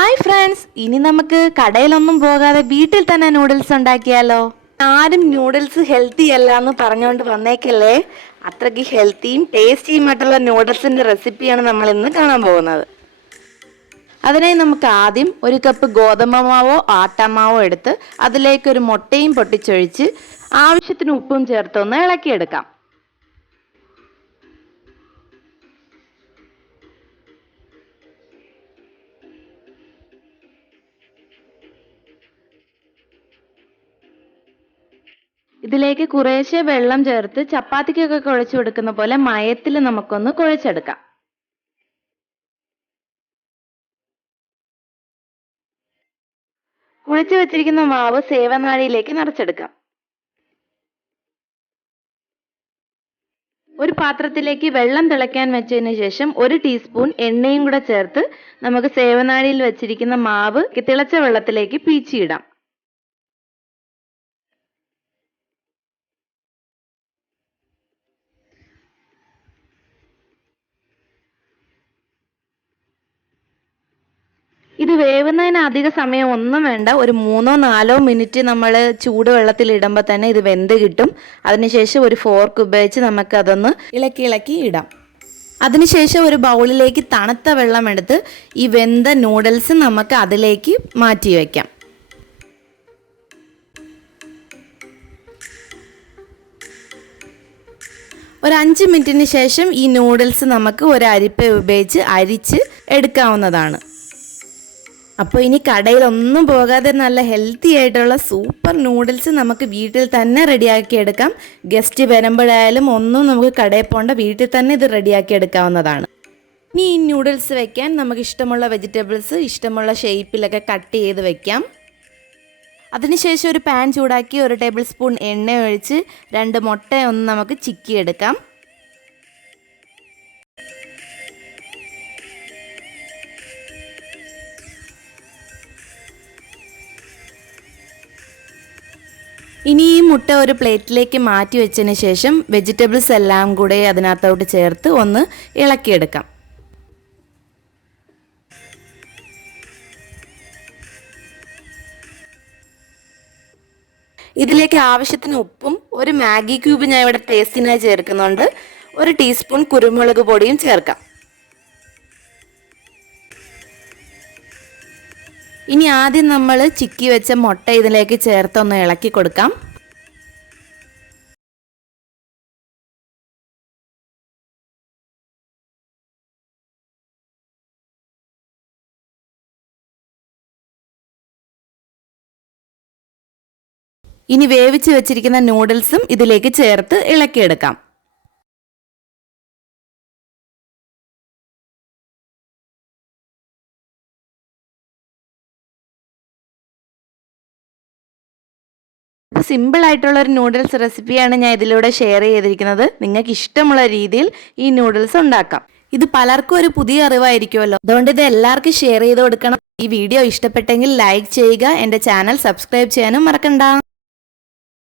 Hi friends, ഇനി നമുക്ക് കടയിലൊന്നും പോകാതെ വീട്ടിൽ തന്നെ നൂഡിൽസ് ഉണ്ടാക്കിയാലോ? ആരും നൂഡിൽസ് ഹെൽത്തി അല്ല എന്ന് പറഞ്ഞുകൊണ്ട് വന്നേക്കല്ലേ. അത്രയ്ക്ക് ഹെൽത്തിയും ടേസ്റ്റിയുമായിട്ടുള്ള നൂഡിൽസിന്റെ റെസിപ്പിയാണ് നമ്മൾ ഇന്ന് കാണാൻ പോകുന്നത്. അതിനായി നമുക്ക് ആദ്യം ഒരു കപ്പ് ഗോതമ്പ് മാവോ ആട്ടമാവോ എടുത്ത് അതിലേക്ക് ഒരു മുട്ടയും പൊട്ടിച്ചൊഴിച്ച് ആവശ്യത്തിന് ഉപ്പും ചേർത്തൊന്ന് ഇളക്കിയെടുക്കാം. ഇതിലേക്ക് കുറേശ്ശെ വെള്ളം ചേർത്ത് ചപ്പാത്തിക്കൊക്കെ കുഴച്ചു കൊടുക്കുന്ന പോലെ മയത്തിൽ നമുക്കൊന്ന് കുഴച്ചെടുക്കാം. കുഴച്ചു വെച്ചിരിക്കുന്ന മാവ് സേവനാഴിയിലേക്ക് നിറച്ചെടുക്കാം. ഒരു പാത്രത്തിലേക്ക് വെള്ളം തിളയ്ക്കാൻ വെച്ചതിന് ശേഷം 1 ടീസ്പൂൺ എണ്ണയും കൂടെ ചേർത്ത് നമുക്ക് സേവനാഴിയിൽ വെച്ചിരിക്കുന്ന മാവ് തിളച്ച വെള്ളത്തിലേക്ക് പീച്ചിയിടാം. ഇത് വേവുന്നതിന് അധിക സമയം ഒന്നും വേണ്ട. ഒരു 3-4 മിനിറ്റ് നമ്മൾ ചൂടുവെള്ളത്തിൽ ഇടുമ്പോൾ തന്നെ ഇത് വെന്ത് കിട്ടും. അതിനുശേഷം ഒരു ഫോർക്ക് ഉപയോഗിച്ച് നമുക്ക് അതൊന്ന് ഇളക്കി ഇടാം. അതിനുശേഷം ഒരു ബൗളിലേക്ക് തണുത്ത വെള്ളം എടുത്ത് ഈ വെന്ത നൂഡിൽസ് നമുക്ക് അതിലേക്ക് മാറ്റി വയ്ക്കാം. ഒരു 5 മിനിറ്റിന് ശേഷം ഈ നൂഡിൽസ് നമുക്ക് ഒരു അരിപ്പ ഉപയോഗിച്ച് അരിച്ച് എടുക്കാവുന്നതാണ്. അപ്പോൾ ഇനി കടയിലൊന്നും പോകാതെ നല്ല ഹെൽത്തി ആയിട്ടുള്ള സൂപ്പർ നൂഡിൽസ് നമുക്ക് വീട്ടിൽ തന്നെ റെഡിയാക്കി എടുക്കാം. ഗസ്റ്റ് വരുമ്പോഴായാലും ഒന്നും നമുക്ക് കടയിൽ പോകേണ്ട, വീട്ടിൽ തന്നെ ഇത് റെഡിയാക്കി എടുക്കാവുന്നതാണ്. ഇനി ഈ നൂഡിൽസ് വെക്കാൻ നമുക്ക് ഇഷ്ടമുള്ള വെജിറ്റബിൾസ് ഇഷ്ടമുള്ള ഷേപ്പിലൊക്കെ കട്ട് ചെയ്ത് വെക്കാം. അതിനുശേഷം ഒരു പാൻ ചൂടാക്കി 1 ടേബിൾ സ്പൂൺ എണ്ണ ഒഴിച്ച് 2 മുട്ട ഒന്ന് നമുക്ക് ചിക്കിയെടുക്കാം. ഇനി ഈ മുട്ട ഒരു പ്ലേറ്റിലേക്ക് മാറ്റി വെച്ചതിന് ശേഷം വെജിറ്റബിൾസ് എല്ലാം കൂടെ അതിനകത്തോട്ട് ചേർത്ത് ഒന്ന് ഇളക്കിയെടുക്കാം. ഇതിലേക്ക് ആവശ്യത്തിന് ഉപ്പും 1 മാഗി ക്യൂബ് ഞാൻ ഇവിടെ ടേസ്റ്റിനായി ചേർക്കുന്നുണ്ട്. 1 ടീസ്പൂൺ കുരുമുളക് പൊടിയും ചേർക്കാം. ഇനി ആദ്യം നമ്മൾ ചിക്കി വെച്ച മുട്ട ഇതിലേക്ക് ചേർത്തൊന്ന് ഇളക്കി കൊടുക്കാം. ഇനി വേവിച്ച് വെച്ചിരിക്കുന്ന നൂഡിൽസും ഇതിലേക്ക് ചേർത്ത് ഇളക്കിയെടുക്കാം. സിമ്പിൾ ആയിട്ടുള്ള ഒരു നൂഡിൽസ് റെസിപ്പിയാണ് ഞാൻ ഇതിലൂടെ ഷെയർ ചെയ്തിരിക്കുന്നത്. നിങ്ങൾക്ക് ഇഷ്ടമുള്ള രീതിയിൽ ഈ നൂഡിൽസ് ഉണ്ടാക്കാം. ഇത് പലർക്കും ഒരു പുതിയ അറിവായിരിക്കുമല്ലോ, അതുകൊണ്ട് ഇത് എല്ലാവർക്കും ഷെയർ ചെയ്ത് കൊടുക്കണം. ഈ വീഡിയോ ഇഷ്ടപ്പെട്ടെങ്കിൽ ലൈക്ക് ചെയ്യുക. എൻ്റെ ചാനൽ സബ്സ്ക്രൈബ് ചെയ്യാനും മറക്കണ്ട.